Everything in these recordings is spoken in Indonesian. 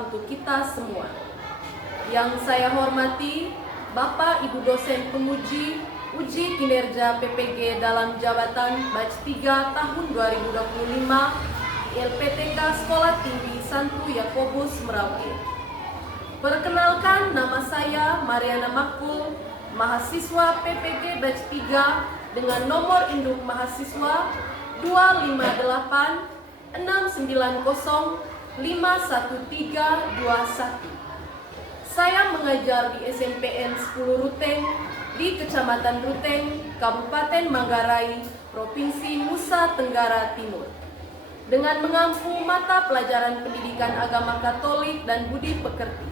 berdoa untuk kita semua. Yang saya hormati Bapak Ibu dosen penguji uji kinerja PPG dalam jabatan batch 3 tahun 2025 di LPTK Sekolah Tinggi Santo Yakobus Merauke. Perkenalkan, nama saya Mariana Makul, mahasiswa PPG batch 3 dengan nomor induk mahasiswa 25869051321. Saya mengajar di SMPN 10 Ruteng di Kecamatan Ruteng, Kabupaten Manggarai, Provinsi Nusa Tenggara Timur, dengan mengampu mata pelajaran pendidikan agama Katolik dan budi pekerti.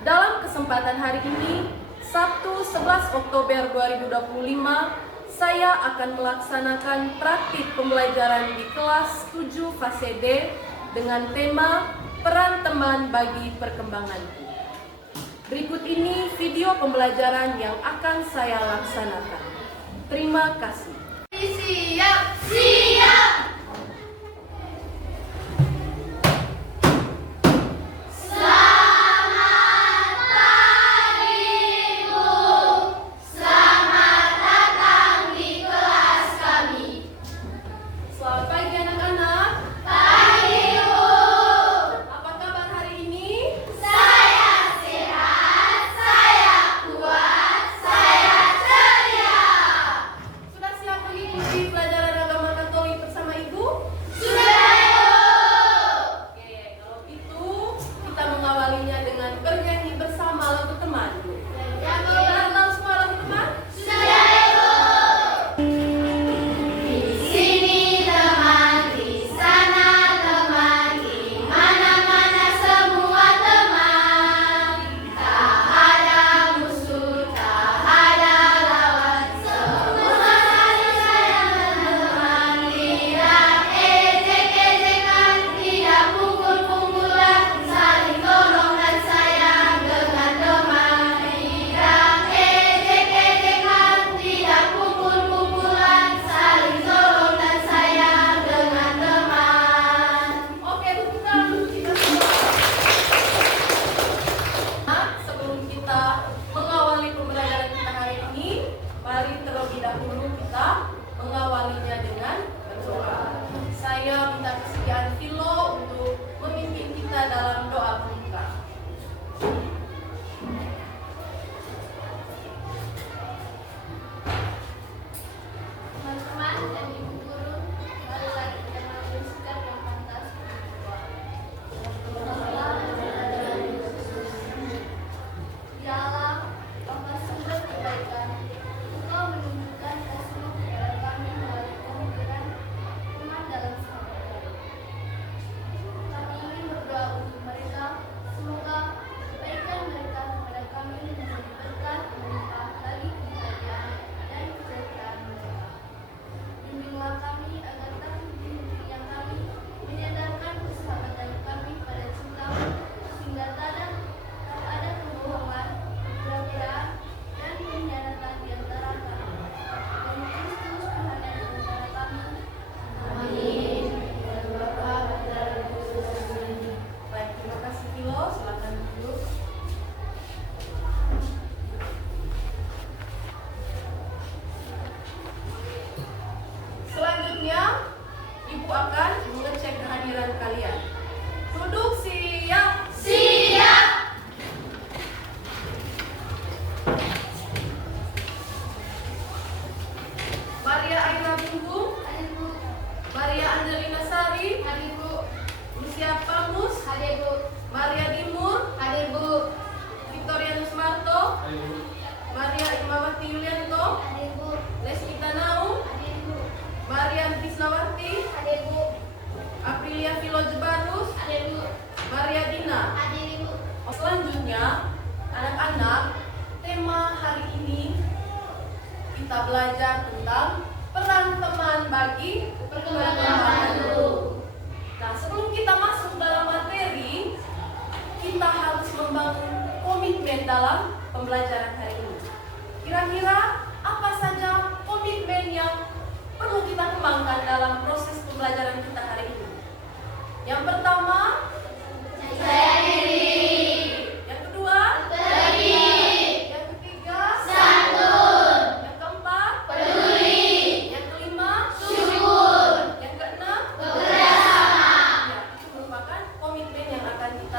Dalam kesempatan hari ini, Sabtu 11 Oktober 2025, saya akan melaksanakan praktik pembelajaran di kelas 7 fase D dengan tema peran teman bagi perkembanganku. Berikut ini video pembelajaran yang akan saya laksanakan. Terima kasih. Siap, siap. Selamat pagi, Bu. Selamat datang di kelas kami. Selamat pagi anak-anak. Pagi, Bu. Apa kabar hari ini? Saya sehat, saya kuat, saya ceria. Sudah siap mengikuti pelajaran agama Katolik bersama Ibu? Sudah, Bu. Oke, kalau gitu kita mengawalinya dengan bernyanyi bersama lagu teman. Ya, Bu. Kita tahu semua lagu teman? Sudah, Bu. Di sini teman, di sana teman, di mana-mana semua teman. Tak ada musuh, tak ada lawan, semua saling sayang teman. Tidak ejek-ejekan, tidak pukul-pukulan, saling tolong dan sayang dengan teman. Tidak ejek-ejekan, tidak pukul-pukulan, saling tolong dan sayang dengan teman. Oke, tepuk tangan untuk kita semua. Nah, sebelum kita mengawali pembelajaran kita hari ini, mari terlebih dahulu kita mengawalinya dengan berdoa. Saya minta kesediaan Philo untuk memimpin kita dalam doa pembuka. Teman-teman dan ibu guru, kembali lagi kita mengambil sikap yang pantas. Ya Allah, Bapa sumber kebaikan, Engkau menunjukkan kasih-Mu kepada kami melalui kehadiran teman dalam satu hari. Kami ingin berdoa untuk mereka, semoga kebaikan mereka kepada kami menjadi berkat melimpah bagi kebahagiaan dan kesejahteraan mereka. Bimbinglah kami agar tak yang kami menyadarkan persahabatan kami pada cinta-Mu, sehingga tak ada kebohongan, kepura-puraan, dan pengkhianatan di antara kami. Demi Kristus Tuhan yang di antara kami. Amin. Baik, terima kasih Philo. Silakan duduk. Selanjutnya, Ibu akan mengecek kehadiran kalian. Duduk siap. Siap. Maria Aina Bunggung, Hadir, Bu. Maria Angelina Sari, Hadir, Bu. Lucia Pamus, Hadir, Bu. Maria Dimur, Hadir, Bu. Victoria Nusmarto, Maria Imawati Yulianto, Hadir, Bu. Leskita Naum, Hadir, Bu. Marian Tisnawati, Hadir, Bu. Aprilia Philo Jebarus, Hadir, Bu. Maria Dina. Hadir, Bu. Selanjutnya, anak-anak, tema hari ini kita belajar tentang peran teman bagi perkembanganku. Nah, sebelum kita masuk dalam materi, kita harus membangun komitmen dalam pembelajaran hari ini. Kira-kira apa saja komitmen yang perlu kita kembangkan dalam proses pembelajaran kita hari ini? Yang pertama, Saya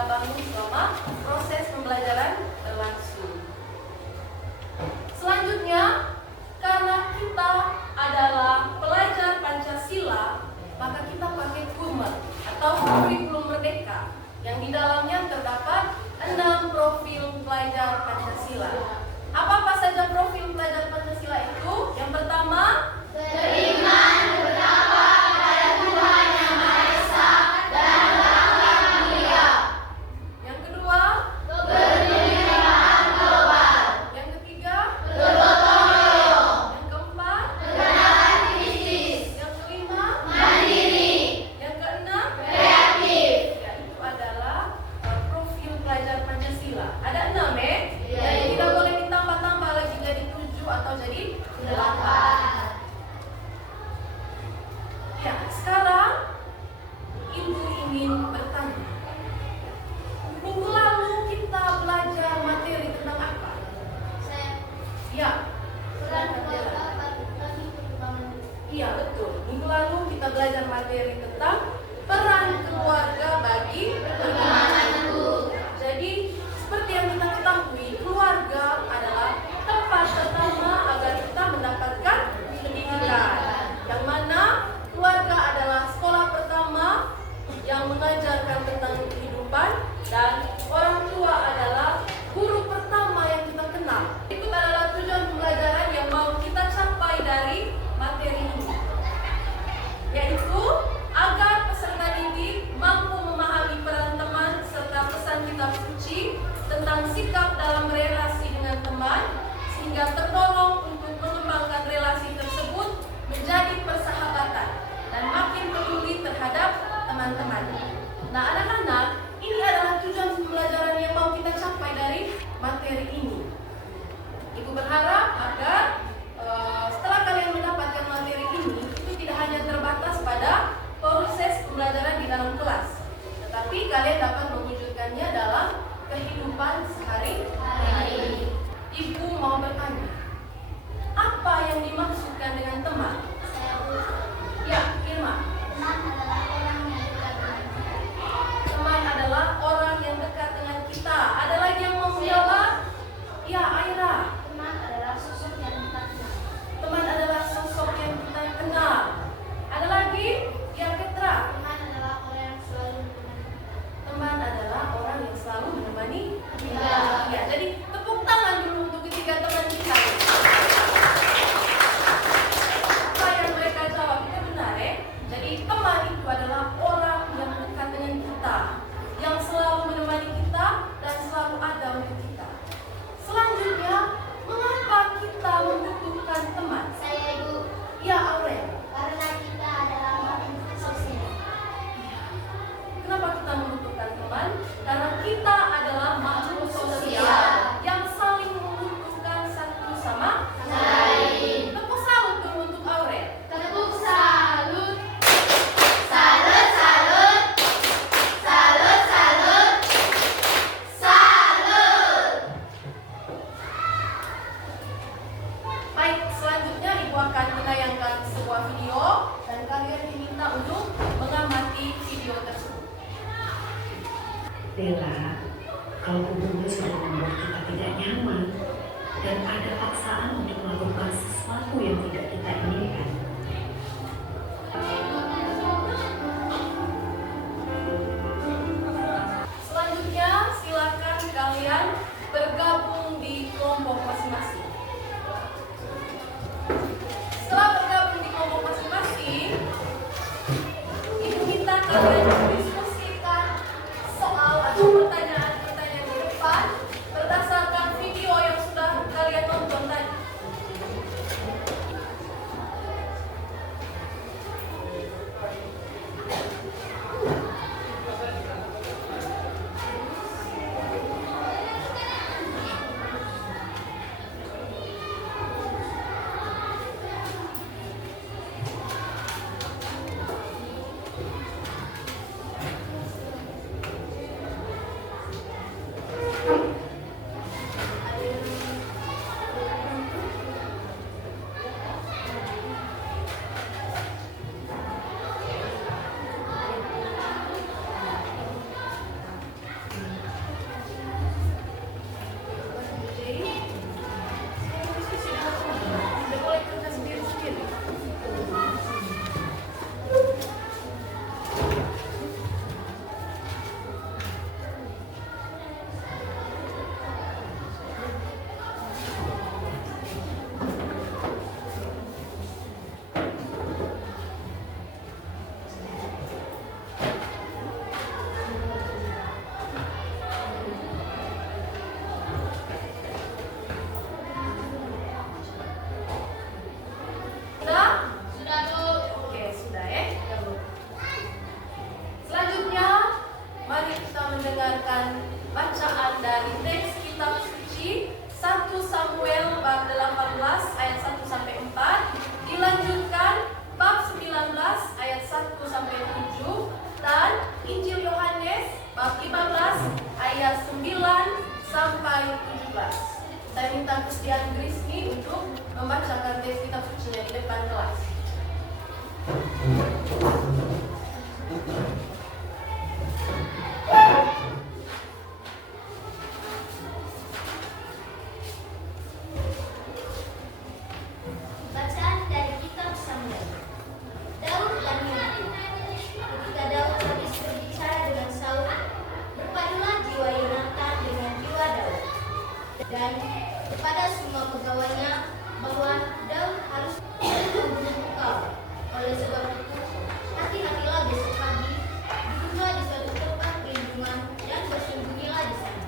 kita bangun selama proses pembelajaran berlangsung. Selanjutnya, karena kita adalah pelajar Pancasila, maka kita pakai KUMER atau kurikulum merdeka yang di dalamnya terdapat 6 profil pelajar Pancasila. Apa saja profil pelajar Pancasila itu? Yang pertama, Beriman bertakwa pada Tuhan Yang Maha Esa dan berakhlak mulia. yang kedua, Keberpihakan global. yang ketiga, Bergotong royong. yang keempat, Berdaulat kritis. yang kelima, Mandiri. yang keenam. Kreatif. Ya, itu adalah profil pelajar Pancasila. Ada 6 ya? Iya, Jadi Ibu. tidak boleh ditambah-tambah lagi jadi 7 atau jadi 8. Ya, sekarang Ibu ingin bertanya. Minggu lalu kita belajar materi tentang apa? Saya Ya, peran keluarga bagi perkembangan. iya betul. Minggu lalu kita belajar materi tentang peran keluarga bagi perkembangan tubuh. Jadi, seperti yang kita ketahui, keluarga adalah tempat pertama agar kita mendapatkan pendidikan. Yang mana keluarga adalah sekolah pertama yang mengajarkan tentang kehidupan, dan orang tua adalah guru pertama yang kita kenal. Itu adalah tujuan pembelajaran yang mau kita capai dari materi ini, yaitu agar peserta didik mampu memahami peran teman serta pesan kitab suci tentang sikap dalam relasi dengan teman, sehingga terdorong untuk mengembangkan relasi tersebut menjadi persahabatan dan makin peduli terhadap teman-teman. Nah, anak-anak, ini adalah tujuan pembelajaran yang mau kita capai dari materi ini. Ibu berharap agar setelah kalian mendapatkan materi ini, itu tidak hanya terbatas pada proses pembelajaran di dalam kelas, tetapi kalian dapat mewujudkannya dalam kehidupan sehari-hari. Ibu mau bertanya, apa yang dimaksudkan dengan teman? Saya Bu. Ya, Irma. Teman adalah orang yang dekat dengan kita. Teman adalah orang yang dekat dengan kita. Ada lagi yang mau menjawab? Ya, Aira. Teman adalah sosok yang kita kenal. Teman adalah sosok yang kita kenal. Ada lagi? Ya, Ketra. Teman adalah orang yang selalu menemani kita. Teman adalah orang yang selalu menemani kita. Iya. Ya, jadi tepuk tangan dulu untuk ketiga teman kita. Apa yang mereka jawab itu benar ya. Jadi teman itu adalah orang yang dekat dengan kita, yang selalu menemani kita dan selalu ada untuk kita. Selanjutnya, mengapa kita membutuhkan teman? Saya Ibu. Ya, Aurel. Karena kita adalah makhluk sosial. Kenapa kita membutuhkan teman? Karena kita adalah makhluk sosial yang saling membutuhkan satu sama Lain. Tepuk salut dulu untuk Aurel. Tepuk salut. Salut, salut. Salut, salut. Salut. Baik, selanjutnya Ibu akan menayangkan sebuah video dan kalian diminta untuk mengamati video tersebut. Bella, kalau hubungan sudah membuat kita tidak nyaman dan ada paksaan untuk melakukan sesuatu yang tidak kita inginkan. Selanjutnya, silakan kalian bergabung di kelompok masing-masing. Setelah bergabung di kelompok masing-masing, Ibu minta kalian mendiskusikan soal atau pertanyaan-pertanyaan di depan berdasarkan video yang sudah kalian tonton tadi. mendengarkan bacaan dari teks kitab suci 1 Samuel bab 18 ayat 1 sampai 4, dilanjutkan bab 19 ayat 1 sampai 7, dan Injil Yohanes bab 15 ayat 9 sampai 17. Saya minta Christian Grisni untuk membacakan teks kitab sucinya di depan kelas. Bacaan dari kitab Samuel. Daud dan Yonatan. Ketika Daud habis berbicara dengan Saul, berpadulah jiwa Yonatan dengan jiwa Daud. Dan kepada semua pegawainya bahwa Daud harus membunuh engkau. Oleh sebab itu, hati-hatilah besok pagi, duduklah di suatu tempat perlindungan dan bersembunyilah di sana.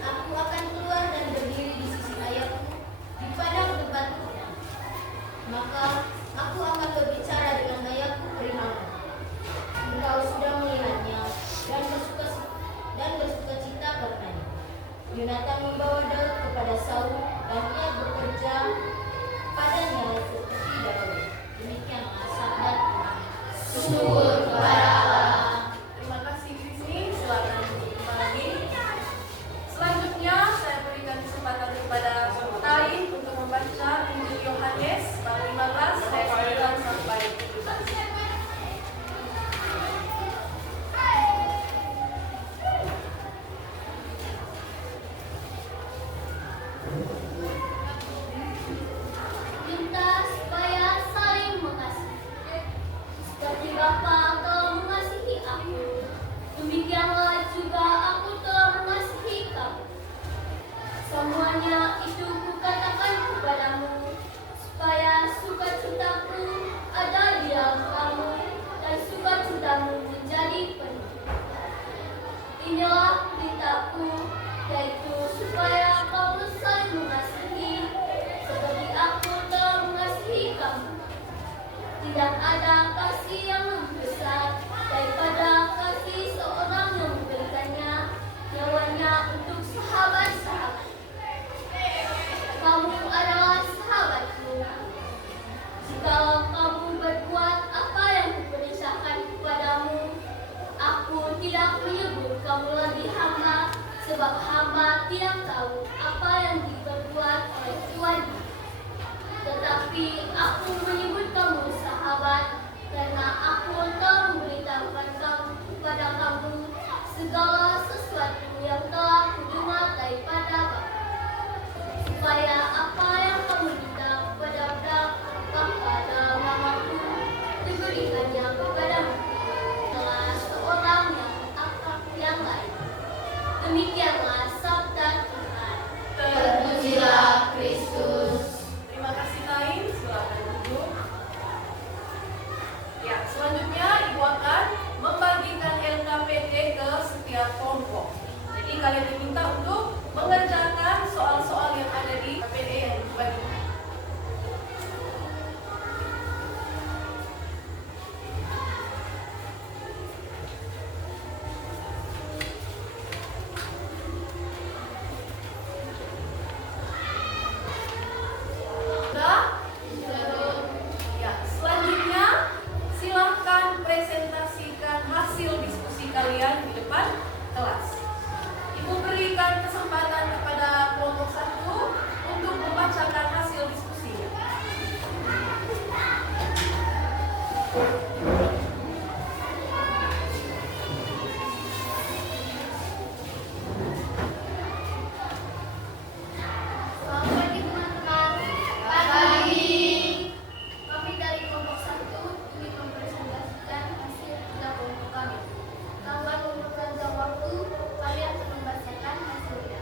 Aku akan keluar dan berdiri di sisi ayahku di padang bebatu. Maka aku akan berbicara dengan ayahku perihal. Engkau sudah melihatnya dan bersuka cita karenanya. Yonatan membawa Daud kepada Saul dan ia bekerja padanya seperti Daud. Demikianlah sabda Tuhan. Syukur kepada Allah. Terima kasih Grisni, silakan duduk kembali. Selanjutnya saya berikan kesempatan kepada Tain untuk membaca Injil Yohanes bab 15 ayat 9 sampai 17. Minta supaya saling mengasihi. Seperti Bapa telah mengasihi aku, demikianlah juga aku telah mengasihi kamu. Semuanya itu kukatakan kepadamu, supaya sukacitaku ada di dalam kamu, dan sukacitamu menjadi penuh. Inilah perintahku, yaitu supaya kamu saling mengasihi, seperti aku telah mengasihi kamu. Tidak ada kasih yang lebih besar daripada kasih seorang yang memberikannya nyawanya untuk sahabat-sahabat. Kamu adalah sahabatku, jikalau kamu berbuat apa yang kuperintahkan kepadamu. Aku tidak menyebut kamu lagi hamba, sebab hamba tidak tahu apa yang diperbuat oleh tuannya. Tetapi aku menyebut kamu sahabat, karena aku telah memberitahukan kepada kamu segala sesuatu yang telah kudengar daripada Bapa. Supaya apa yang kamu minta kepada Bapa dalam namaku, diberikannya kepadamu. Salah seorang yang lain. Demikianlah sabda Tuhan. Terpujilah Kristus. Terima kasih Tain, silakan duduk. Ya, selanjutnya Ibu akan membagikan LKPD ke setiap kelompok. Jadi kalian diminta untuk mengerjakan soal-soal yang ada di KPD yang dibagikan. Sudah? Ya, selanjutnya silahkan presentasikan hasil diskusi kalian di depan kelas. Ibu berikan kesempatan kepada kelompok 1 untuk membacakan hasil diskusinya. Selamat pagi teman-teman. Pagi. Kami dari kelompok 1 ingin mempresentasikan hasil kerja kelompok kami. Tanpa memperpanjang waktu, kami akan membacakan hasilnya.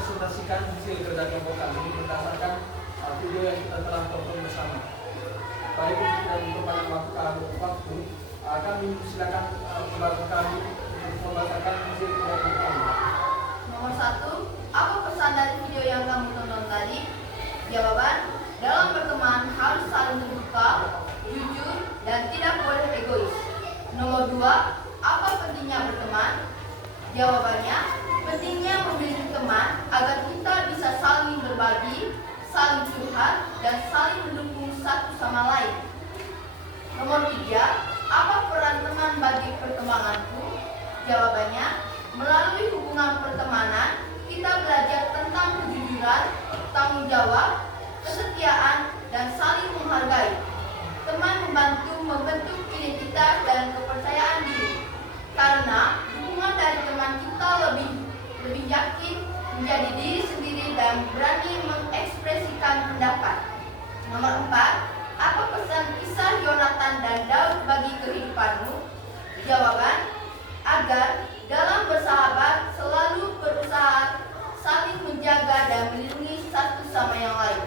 mempresentasikan hasil kerja kelompok kami berdasarkan video yang kita telah tonton bersama. Baik dan untuk pada waktu kami silakan pembantu kami untuk membacakan hasil kerja kelompok kami. Nomor 1, apa pesan dari video yang kamu tonton tadi? Jawaban, dalam berteman harus saling terbuka, jujur, dan tidak boleh egois. Nomor 2, apa pentingnya berteman? Jawabannya, pentingnya memiliki teman agar kita bisa saling berbagi, saling curhat, dan saling mendukung satu sama lain. Nomor 3, apa peran teman bagi perkembanganku? Jawabannya, melalui hubungan pertemanan, kita belajar tentang kejujuran, tanggung jawab, kesetiaan, dan saling menghargai. Teman membantu membentuk identitas dan kepercayaan diri. Karena dukungan dari teman kita lebih yakin menjadi diri sendiri dan berani mengekspresikan pendapat. Nomor 4, apa pesan kisah Yonatan dan Daud bagi kehidupanmu? Jawaban, agar dalam bersahabat selalu berusaha saling menjaga dan melindungi satu sama yang lain.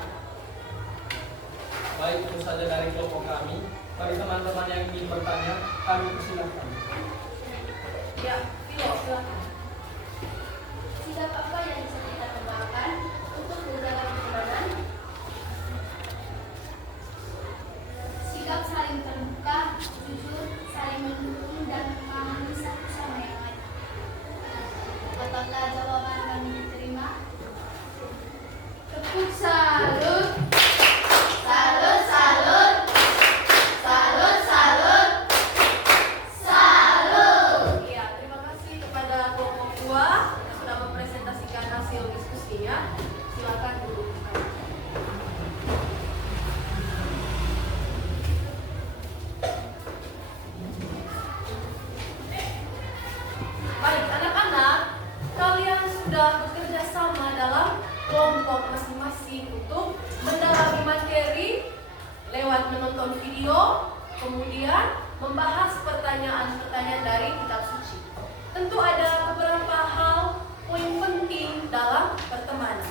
Baik, itu saja dari kelompok kami. Bagi teman-teman yang ingin bertanya, kami persilahkan. Ya, Vilo, silakan. Sikap apa yang bisa kita kembangkan untuk menjaga pertemanan? Sikap saling terbuka, jujur, saling mendukung, dan memahami satu sama yang lain. Apakah jawaban kami diterima? Tepuk salut! Salut, salut! Salut, salut! Salut! Ya, terima kasih kepada kelompok 2 yang sudah mempresentasikan hasil diskusinya. Silakan duduk. Baik, anak-anak, kalian sudah bekerja sama dalam kelompok masing-masing untuk mendalami materi lewat menonton video, kemudian membahas pertanyaan-pertanyaan dari kitab suci. Tentu ada beberapa hal poin penting dalam pertemanan,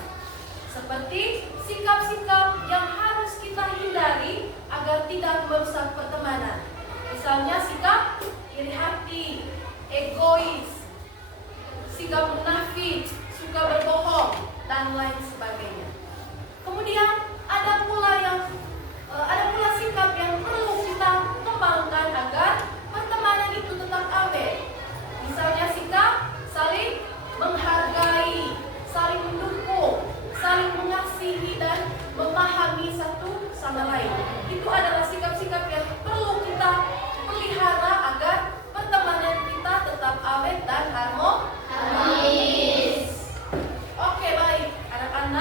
seperti sikap-sikap yang harus kita hindari agar tidak merusak pertemanan. Misalnya sikap iri hati, egois, sikap munafik, suka berbohong, dan lain sebagainya. Kemudian ada pula sikap yang perlu kita kembangkan agar pertemanan itu tetap awet. Misalnya sikap saling menghargai, saling mendukung, saling mengasihi, dan memahami satu sama lain. Itu adalah sikap-sikap yang perlu kita pelihara agar pertemanan kita tetap awet dan harmonis. Oke, baik anak-anak.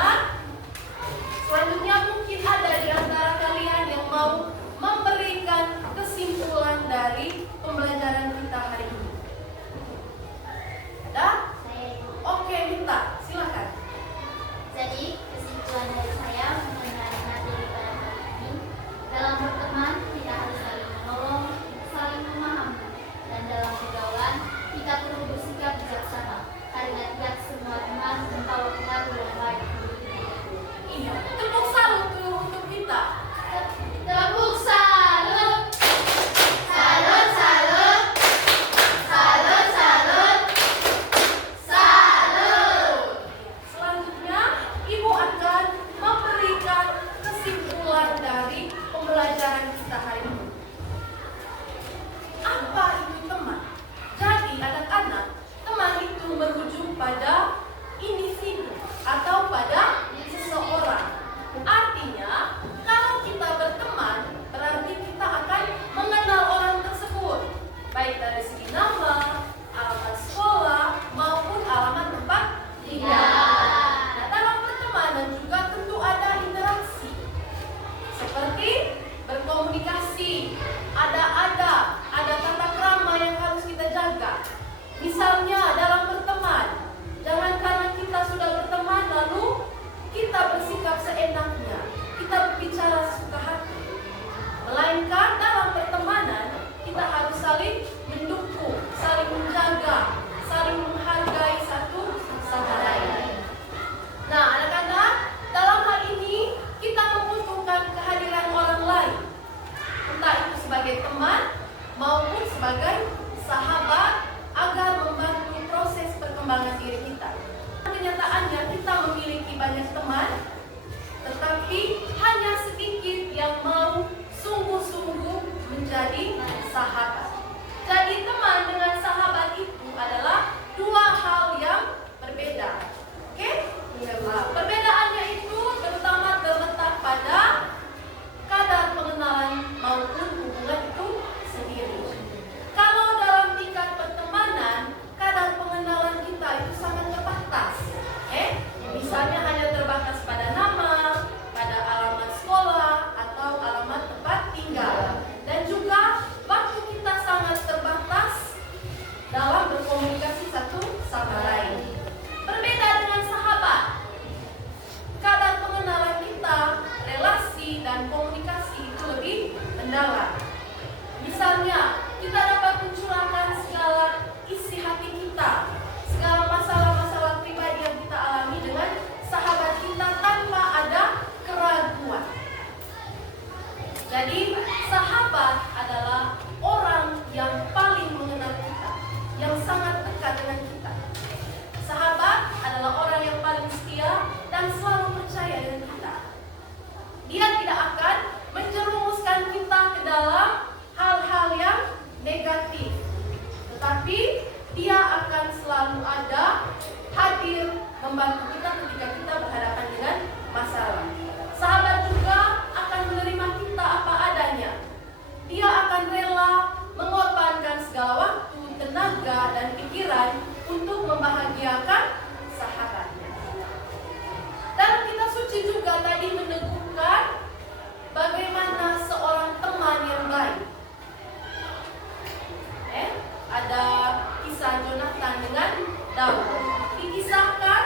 membantu kita ketika kita berhadapan dengan masalah. Sahabat juga akan menerima kita apa adanya. Dia akan rela mengorbankan segala waktu, tenaga, dan pikiran untuk membahagiakan sahabatnya. Dan kitab suci juga tadi meneguhkan bagaimana seorang teman yang baik. Ada kisah Jonathan dengan Daud. Dikisahkan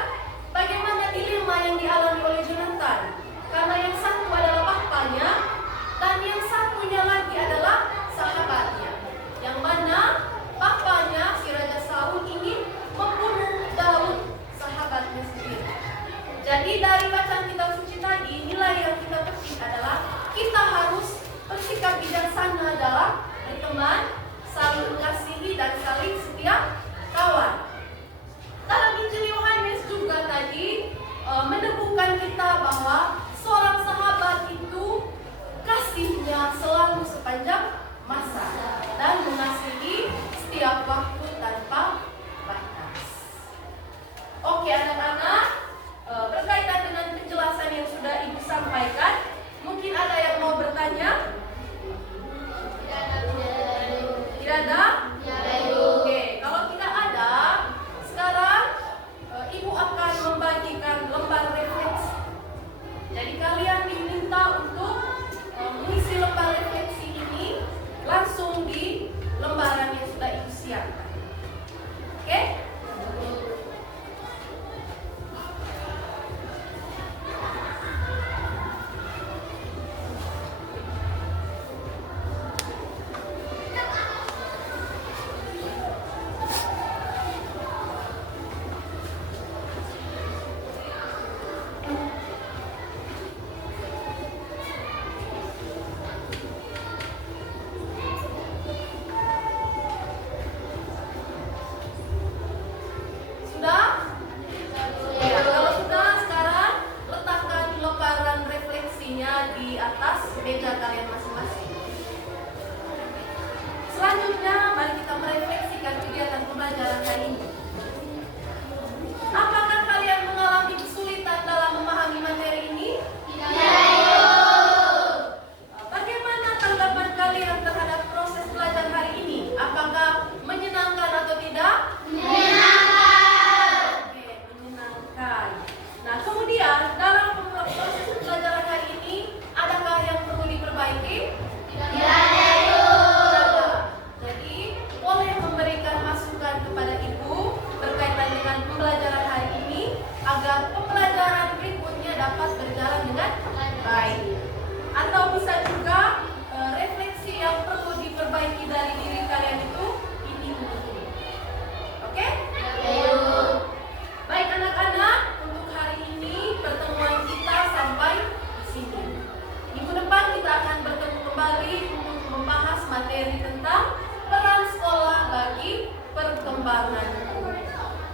bagaimana dilema yang dialami oleh Jonathan. Karena yang satu adalah papanya dan yang satunya lagi adalah sahabatnya. Yang mana papanya si Raja Saul ingin membunuh Daud, sahabatnya sendiri. Jadi dari bacaan kitab suci tadi, nilai yang kita petik adalah kita harus bersikap bijaksana dalam berteman, saling mengasihi dan saling setia kawan. Dalam Injil Yohanes juga tadi meneguhkan kita bahwa seorang sahabat itu kasihnya selalu sepanjang masa dan mengasihi setiap waktu tanpa batas. Oke anak-anak, berkaitan dengan penjelasan yang sudah Ibu sampaikan, mungkin ada yang mau bertanya? Tidak ada? Oke, kalau tidak ada, sekarang Ibu akan membagikan lembar refleksi. Jadi kalian diminta untuk mengisi lembar refleksi ini langsung di lembaran yang sudah Ibu siapkan. Oke?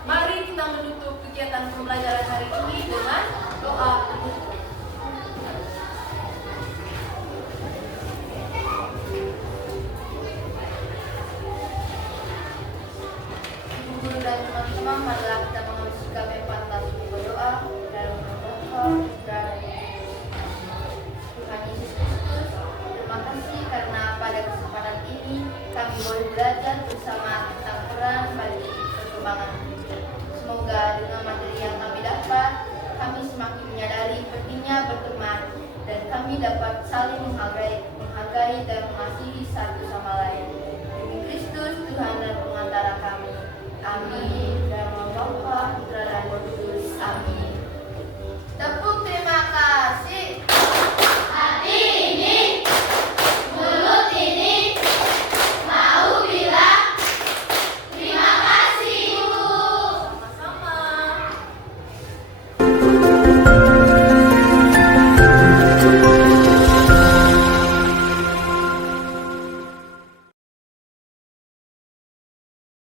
Mari kita menutup kegiatan pembelajaran hari ini dengan doa penutup. Ibu guru dan teman-teman, marilah kita mengambil sikap yang pantas untuk berdoa dalam memohon dan Tuhan Yesus Kristus. Terima kasih karena pada kesempatan ini kami boleh belajar bersama tentang peran bagi perkembangan. Semoga dengan materi yang kami dapat, kami semakin menyadari pentingnya berteman dan kami dapat saling menghargai dan mengasihi satu sama lain. Demi Kristus, Tuhan dan pengantara kami. Amin.